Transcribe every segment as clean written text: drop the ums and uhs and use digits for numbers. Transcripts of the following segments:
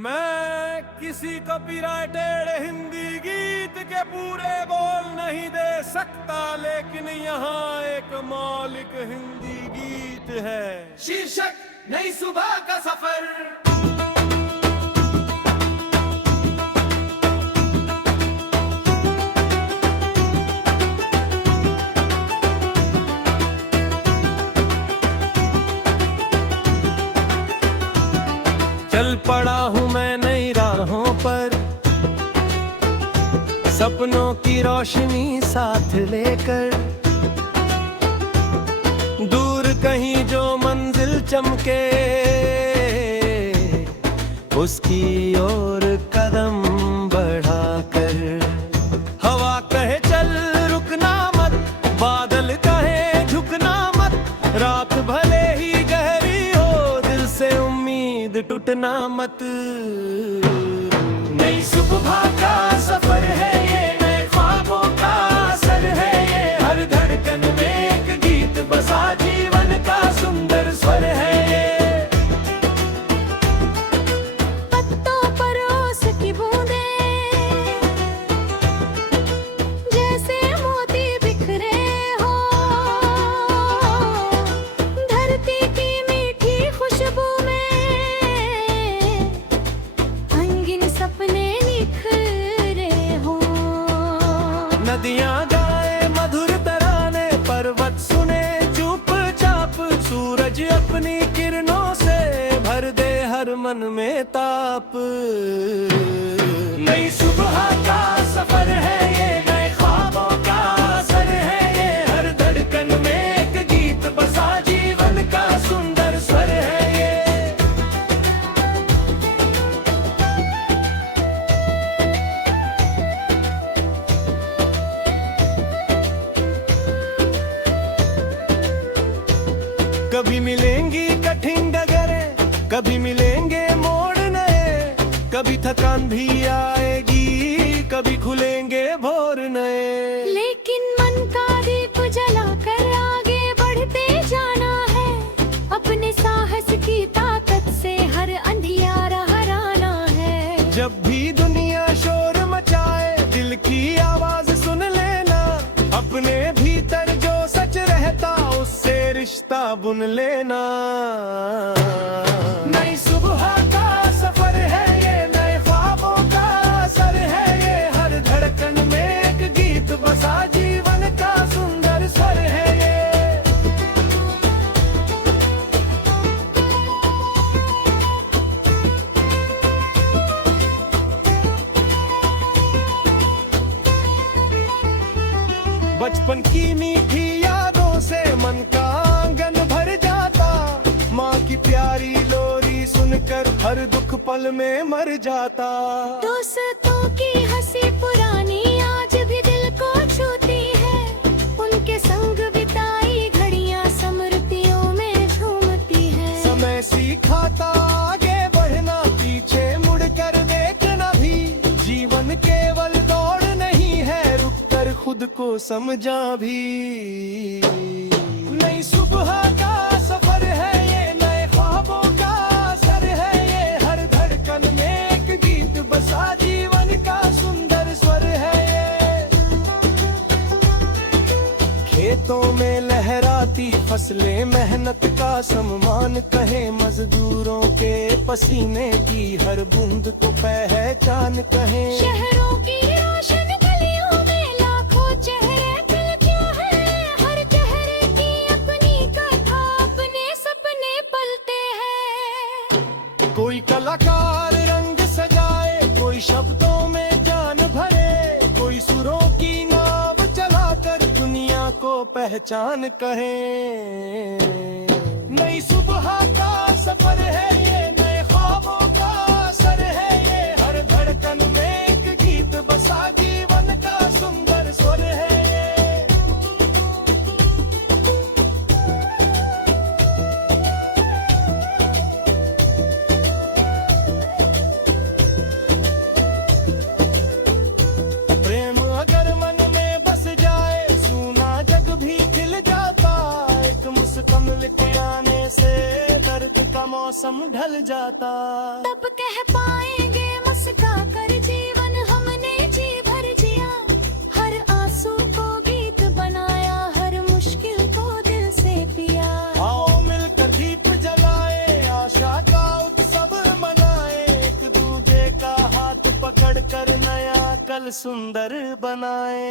मैं किसी कॉपीराइटेड हिंदी गीत के पूरे बोल नहीं दे सकता, लेकिन यहाँ एक मौलिक हिंदी गीत है। शीर्षक नई सुबह का सफर। चल पड़ा हूँ मैं नई राहों पर, सपनों की रोशनी साथ लेकर। दूर कहीं जो मंजिल चमके, उसकी ओर कदम बढ़ाकर। हवा कहे चल रुकना मत, बादल कहे झुकना मत, रात भले ही गहरी हो दिल से उम्मीद टूटना मत। नई सुबह का सफर है ये, नए ख्वाबों का असर है ये। हर धड़कन में एक गीत बसा, जीवन का सुंदर स्वर है ये। पत्तों पर ओस की बूंदें जैसे मोती बिखरे हो, धरती की मीठी खुशबू सपने निखरे हो। नदियाँ गाए मधुर तराने, पर्वत सुने चुपचाप, सूरज अपनी किरणों से भर दे हर मन में ताप। नई सुबह का सफर है ये, नए ख्वाबों का असर है ये। हर धड़कन में एक गीत बसा, जीवन का सुंदर स्वर है ये। कभी मिलेंगी कठिन डगरें, कभी मिलेंगे मोड़ नए, कभी थकान भी आएगी, कभी खुलेंगे भोर नए। लेकिन मन का दीप जलाकर आगे बढ़ते जाना है, अपने साहस की ताकत से हर अंधियारा हराना है। जब भी दुनिया शोर मचाए, दिल की आवाज सुन लेना, अपने भीतर जो सच रहता उससे रिश्ता बुन लेना। नई सुबह का सफर है ये, नए ख्वाबों का असर है ये। हर धड़कन में एक गीत बसा, जीवन का सुंदर स्वर है ये। बचपन की मीठी यादों से मन का आंगन भर जाता, माँ की प्यारी लोरी सुनकर हर दुख पल में मर जाता। दोस्तों की हंसी पुरानी आज भी दिल को छूती है, उनके संग बिताई घड़ियां स्मृतियों में झूमती है। समय सिखाता आगे बढ़ना, पीछे मुड़कर देखना भी। जीवन केवल दौड़ नहीं है, रुककर खुद को समझा भी। नई सुबह का सफर है ये, नए ख्वाबों का असर है ये। हर धड़कन में एक गीत बसा, जीवन का सुंदर स्वर है ये। खेतों में लहराती फसलें मेहनत का सम्मान कहे, मजदूरों के पसीने की हर बूंद को पहचान कहे। शहरों की रोशन गलियों में लाखों चेहरे खिलते हैं, हर चेहरे की अपनी कथा, अपने सपने पलते हैं। कोई कलाकार रंग सजाए, कोई शब्दों में जान भरे, कोई सुरों की नाव चलाकर दुनिया को पहचान कहे। नई सुबह का सफर है ये, नए ख्वाबों का असर है ये। हर धड़कन में एक गीत बसा, जीवन का सुंदर स्वर है ये। प्रेम अगर मन में बस जाए, सूना जग भी खिल जाता। एक मुस्कान लिख जाने से दर्द का मौसम ढल जाता। तब कह पाए कल सुंदर बनाए।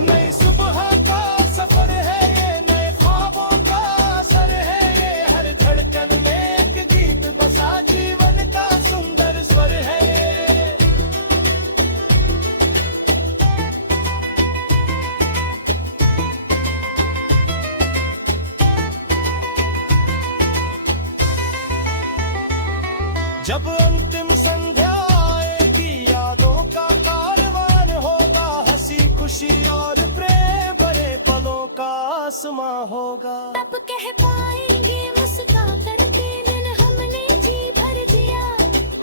नई सुबह का सफर है ये, नए ख्वाबों का असर है ये, हर धड़कन में एक गीत बसा जीवन का सुंदर स्वर है ये। जब अंतिम संध्या आएगी, यादों का कारवान होगा, हंसी खुशी और प्रेम भरे पलों का आसमां होगा। तब कह पाएंगे मुस्का करके दिन हमने जी भर दिया,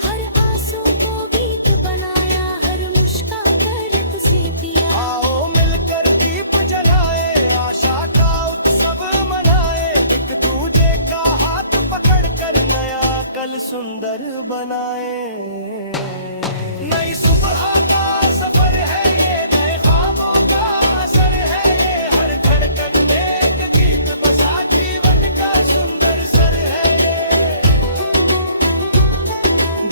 हर आंसू को गीत बनाया, हर मुस्कान रत से पिया। आओ मिलकर दीप जलाए, आशा का उत्सव मनाए, एक दूजे का हाथ पकड़ कर नया कल सुंदर बनाए। नई सुबह का सफर है ये, नए ख्वाबों का असर है ये, हर धड़कन में एक गीत बसा जीवन का सुंदर स्वर है ये।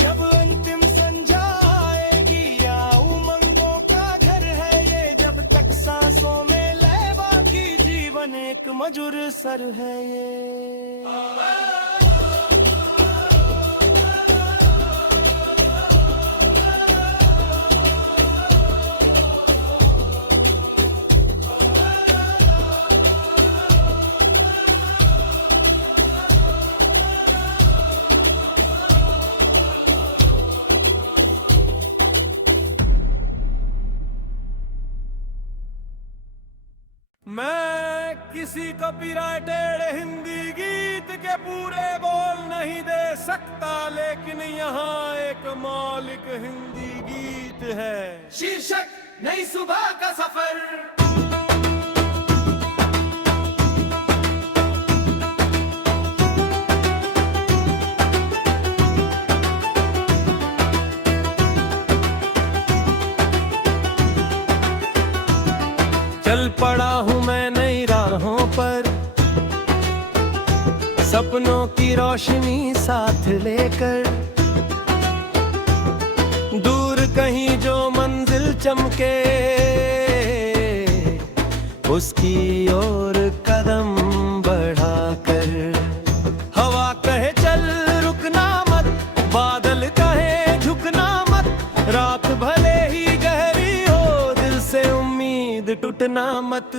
जब अंतिम संध्या आएगी, या उमंगों का घर है ये, जब तक सांसों में लय बाकी जीवन एक मधुर सर है ये। मैं किसी कॉपीराइटेड हिंदी गीत के पूरे बोल नहीं दे सकता, लेकिन यहाँ एक मौलिक हिंदी गीत है। शीर्षक नई सुबह का सफर। चल पड़ा हूँ मैं नई राहों पर, सपनों की रोशनी साथ लेकर, दूर कहीं जो मंजिल चमके उसकी ओर कदम बढ़ाकर। हवा कहे चल रुकना मत, बादल कहे झुकना मत, रात भले ही गहरी हो दिल से उम्मीद टूटना मत।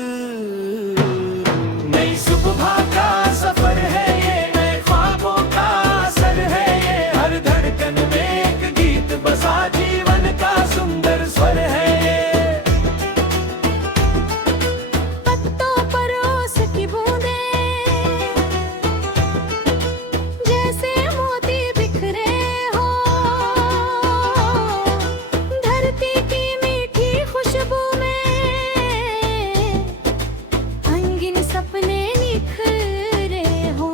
नई सुबह का सफर है ये, नए ख्वाबों का असर है ये, हर धड़कन में एक गीत बसा जीवन का सुंदर स्वर है ये। पत्तों पर ओस की बूंदें जैसे मोती बिखरे हो, धरती की मीठी खुशबू में रंगीन सपने निखरे हो।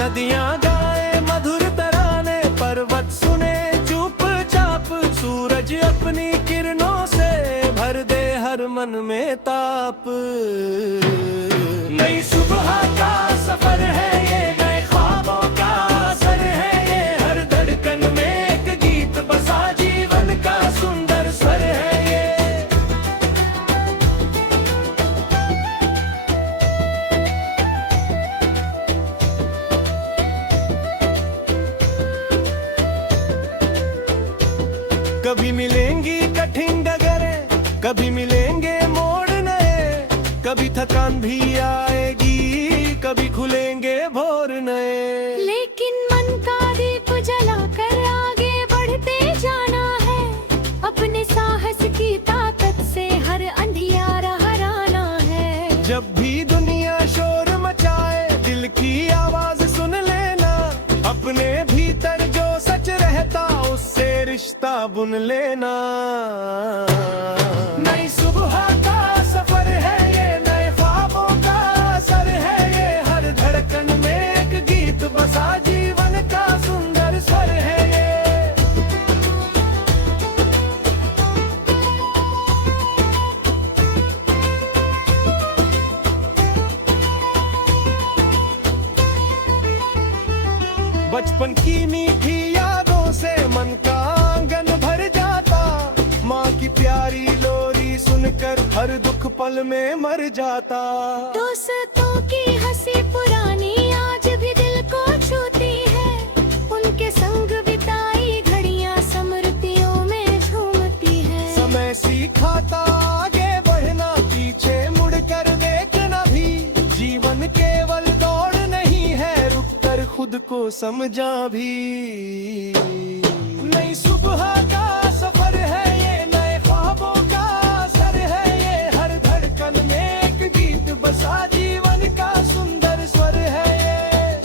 नदियाँ गाए मधुर तराने, पर्वत सुने चुपचाप, सूरज अपनी किरणों से भर दे हर मन में ताप। नई सुबह का सफर है ये, नए ख्वाबों का असर है ये, हर धड़कन में एक गीत बसा जीवन का सुंदर स्वर है ये। कभी मिलेंगी कठिन डगरें, कभी मिलेंगे मोड़ नए, कभी थकान भी आएगी, कभी खुलेंगे भोर नए। लेकिन मन का दीप जलाकर आगे बढ़ते जाना है, अपने साहस की ताकत से हर अंधियारा हराना है। जब भी दुनिया शोर मचाए, दिल की आवाज सुन लेना, अपने भीतर जो सच रहता उससे रिश्ता बुन लेना। नई सुबह का सफर है ये, नए ख्वाबों का असर है ये, हर धड़कन में एक गीत बसा जीवन का सुंदर स्वर है ये। बचपन की मीठी यादों से मन का आंगन भर जाता कर हर दुख पल में मर जाता। दोस्तों की हंसी पुरानी आज भी दिल को छूती है, उनके संग बिताई घड़ियां स्मृतियों में झूमती है। समय सिखाता आगे बढ़ना, पीछे मुड़कर देखना भी। जीवन केवल दौड़ नहीं है, रुक कर खुद को समझा भी। नई सुबह का सफर है ये, नए ख्वाबों का असर है ये। हर धड़कन में एक गीत बसा, जीवन का सुंदर स्वर है ये।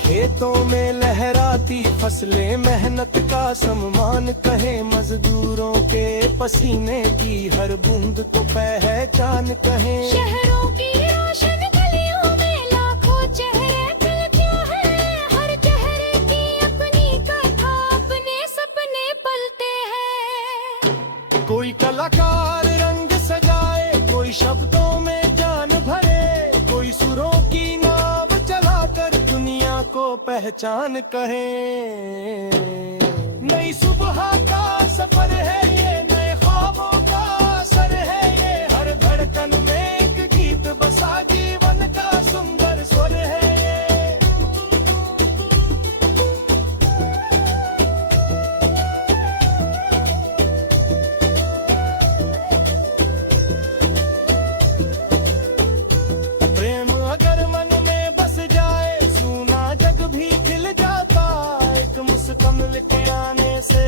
खेतों में लहराती फसलें मेहनत का सम्मान कहे, मजदूरों के पसीने की हर बूंद को पहचान कहे। शहरों की रोशन गलियों में लाखों चेहरे खिलते हैं, हर चेहरे की अपनी कथा, अपने सपने पलते हैं। कोई कलाकार रंग सजाए, कोई शब्दों में जान भरे, कोई सुरों की नाव चलाकर दुनिया को पहचान कहे। नई सुबह का सफर है ये, नए ख्वाबों का असर है ये। हर धड़कन में एक गीत बसा, जीवन का सुंदर स्वर है ये। प्रेम अगर मन में बस जाए, सूना जग भी खिल जाता। एक मुस्कान के आने से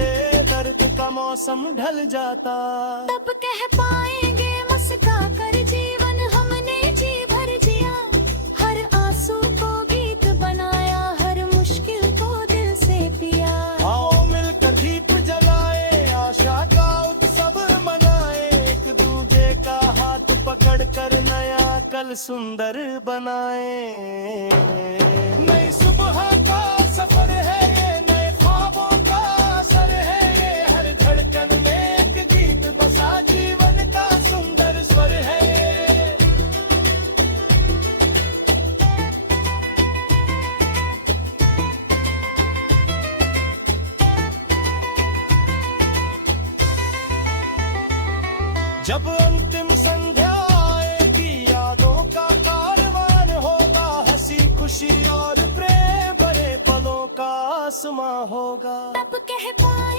दर्द का मौसम ढल जाता। तब कह पाएंगे मुस्का कर जीवन हमने जी भर जिया, हर आंसू को गीत बनाया, हर मुश्किल को दिल से पिया। आओ मिलकर दीप जलाए, आशा का उत्सव मनाए। एक दूजे का हाथ पकड़ कर नया कल सुंदर बनाए। नई सुबह का सफर है ये, नए ख्वाबों का असर है ये। हर धड़कन में एक गीत बसा, जीवन का सुंदर स्वर है ये। जब अंतिम संध्या आएगी, यादों का कारवान होगा। हंसी खुशी और प्रेम भरे पलों का आसमां होगा। तब कह पाएंगे